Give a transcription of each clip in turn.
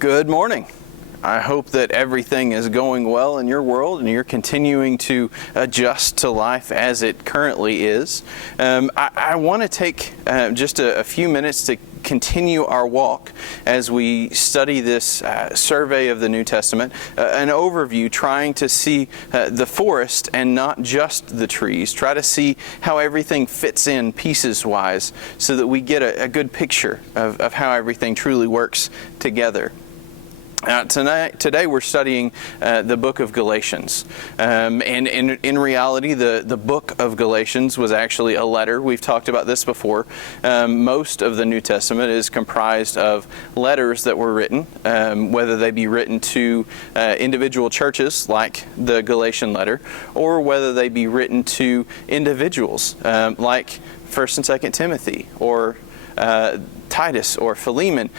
Good morning. I hope that everything is going well in your world and you're continuing to adjust to life as it currently is. I want to take just a few minutes to continue our walk as we study this survey of the New Testament, an overview trying to see the forest and not just the trees, try to see how everything fits in pieces-wise so that we get a good picture of how everything truly works together. Today we're studying the book of Galatians, and in reality the book of Galatians was actually a letter. We've talked about this before. Most of the New Testament is comprised of letters that were written, whether they be written to individual churches like the Galatian letter, or whether they be written to individuals like 1st and 2nd Timothy, or Titus, or Philemon.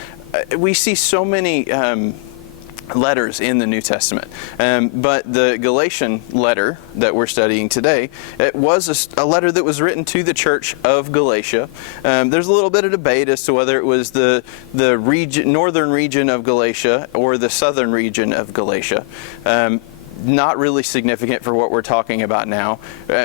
We see so many letters in the New Testament. But the Galatian letter that we're studying today, it was a letter that was written to the church of Galatia. There's a little bit of debate as to whether it was the northern region of Galatia or the southern region of Galatia. Not really significant for what we're talking about now.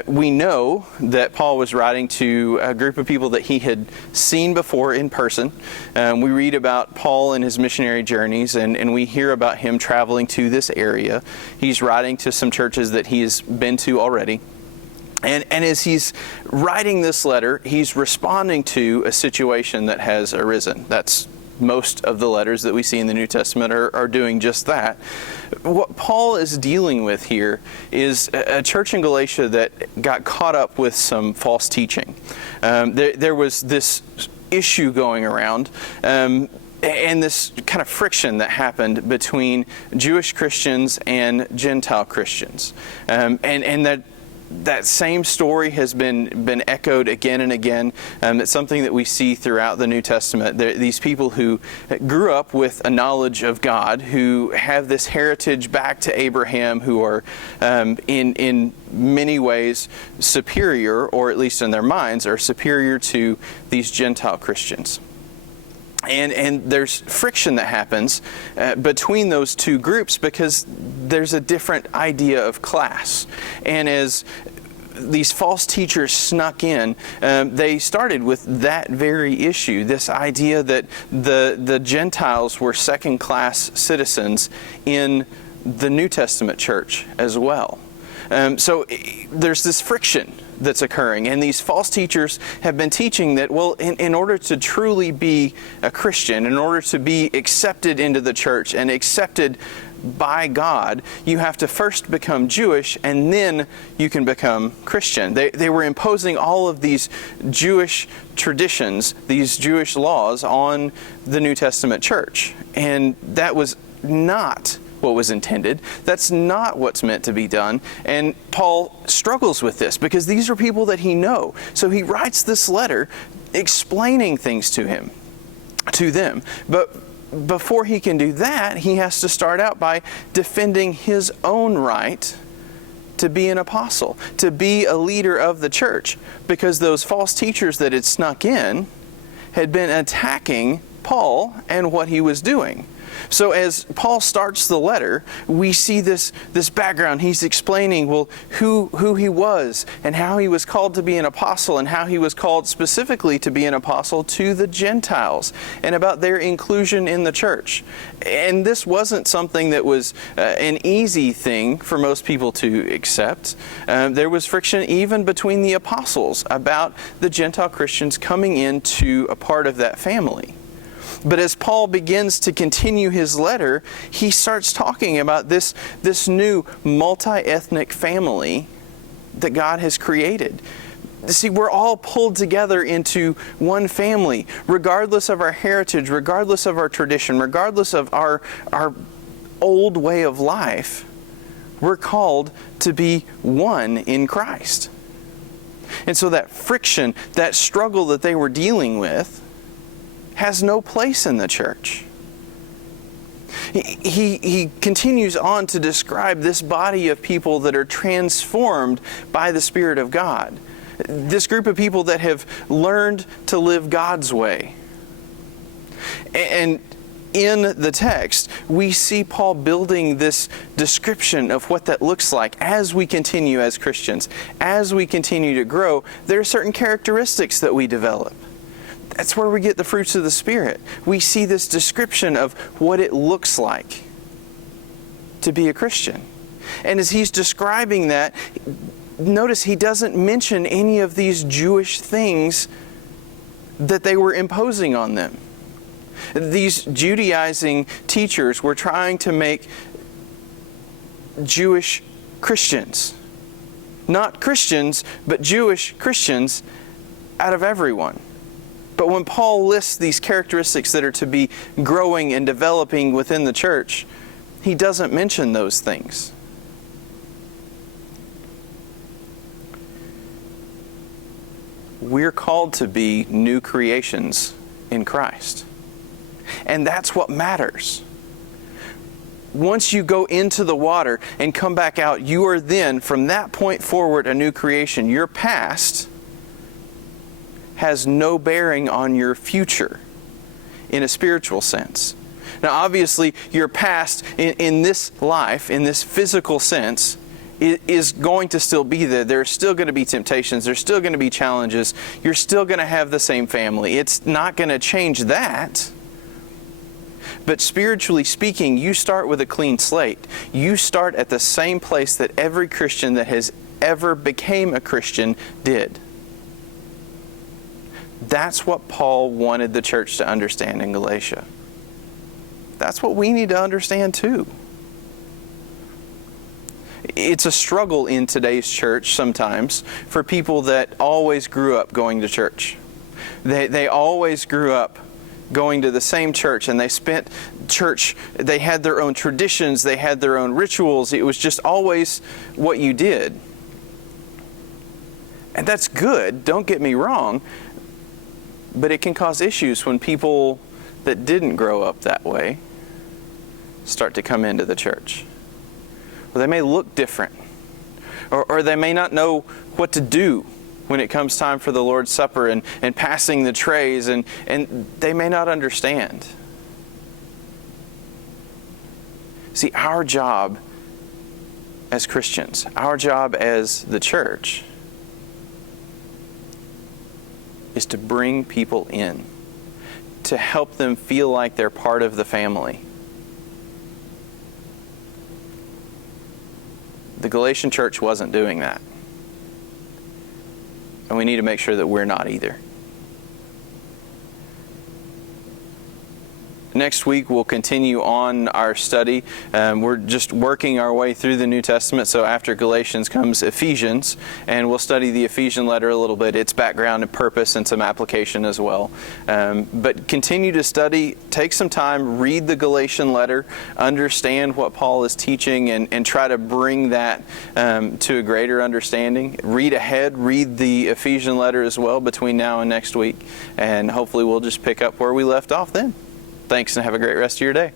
We know that Paul was writing to a group of people that he had seen before in person. We read about Paul and his missionary journeys, and we hear about him traveling to this area. He's writing to some churches that he has been to already. And as he's writing this letter, he's responding to a situation that has arisen. That's most of the letters that we see in the New Testament are doing just that. What Paul is dealing with here is a church in Galatia that got caught up with some false teaching. There was this issue going around, and this kind of friction that happened between Jewish Christians and Gentile Christians. And that same story has been echoed again and again. It's something that we see throughout the New Testament. These people who grew up with a knowledge of God, who have this heritage back to Abraham, who are in many ways superior, or at least in their minds, are superior to these Gentile Christians. And there's friction that happens between those two groups because there's a different idea of class. And as these false teachers snuck in, they started with that very issue, this idea that the Gentiles were second-class citizens in the New Testament church as well. So there's this friction that's occurring, and these false teachers have been teaching that, well, in order to truly be a Christian, in order to be accepted into the church and accepted by God, you have to first become Jewish and then you can become Christian. They were imposing all of these Jewish traditions, these Jewish laws on the New Testament church, and that was not what was intended. That's not what's meant to be done. And Paul struggles with this because these are people that he knows. So he writes this letter explaining things to them. But before he can do that, he has to start out by defending his own right to be an apostle, to be a leader of the church, because those false teachers that had snuck in had been attacking Paul and what he was doing. So as Paul starts the letter, we see this background. He's explaining, well, who he was and how he was called to be an apostle and how he was called specifically to be an apostle to the Gentiles and about their inclusion in the church. And this wasn't something that was an easy thing for most people to accept. There was friction even between the apostles about the Gentile Christians coming into a part of that family. But as Paul begins to continue his letter, he starts talking about this new multi-ethnic family that God has created. See, we're all pulled together into one family, regardless of our heritage, regardless of our tradition, regardless of our old way of life. We're called to be one in Christ. And so that friction, that struggle that they were dealing with, has no place in the church. He continues on to describe this body of people that are transformed by the Spirit of God. This group of people that have learned to live God's way. And in the text, we see Paul building this description of what that looks like as we continue as Christians. As we continue to grow, there are certain characteristics that we develop. That's where we get the fruits of the Spirit. We see this description of what it looks like to be a Christian. And as he's describing that, notice he doesn't mention any of these Jewish things that they were imposing on them. These Judaizing teachers were trying to make Jewish Christians, not Christians, but Jewish Christians out of everyone. But when Paul lists these characteristics that are to be growing and developing within the church, he doesn't mention those things. We're called to be new creations in Christ. And that's what matters. Once you go into the water and come back out, you are then, from that point forward, a new creation. Your past has no bearing on your future in a spiritual sense. Now, obviously, your past in this life, in this physical sense, is going to still be there. There's still going to be temptations. There's still going to be challenges. You're still going to have the same family. It's not going to change that. But spiritually speaking, you start with a clean slate. You start at the same place that every Christian that has ever became a Christian did. That's what Paul wanted the church to understand in Galatia. That's what we need to understand too. It's a struggle in today's church sometimes for people that always grew up going to church. They always grew up going to the same church, and they spent church, they had their own traditions, they had their own rituals. It was just always what you did. And that's good, don't get me wrong, but it can cause issues when people that didn't grow up that way start to come into the church. Or they may look different, or they may not know what to do when it comes time for the Lord's Supper and passing the trays, and they may not understand. See, our job as Christians, our job as the church, is to bring people in, to help them feel like they're part of the family. The Galatian church wasn't doing that. And we need to make sure that we're not either. Next week, we'll continue on our study. We're just working our way through the New Testament. So after Galatians comes Ephesians, and we'll study the Ephesian letter a little bit, its background and purpose and some application as well. But continue to study, take some time, read the Galatian letter, understand what Paul is teaching, and try to bring that to a greater understanding. Read ahead, read the Ephesian letter as well between now and next week, and hopefully we'll just pick up where we left off then. Thanks, and have a great rest of your day.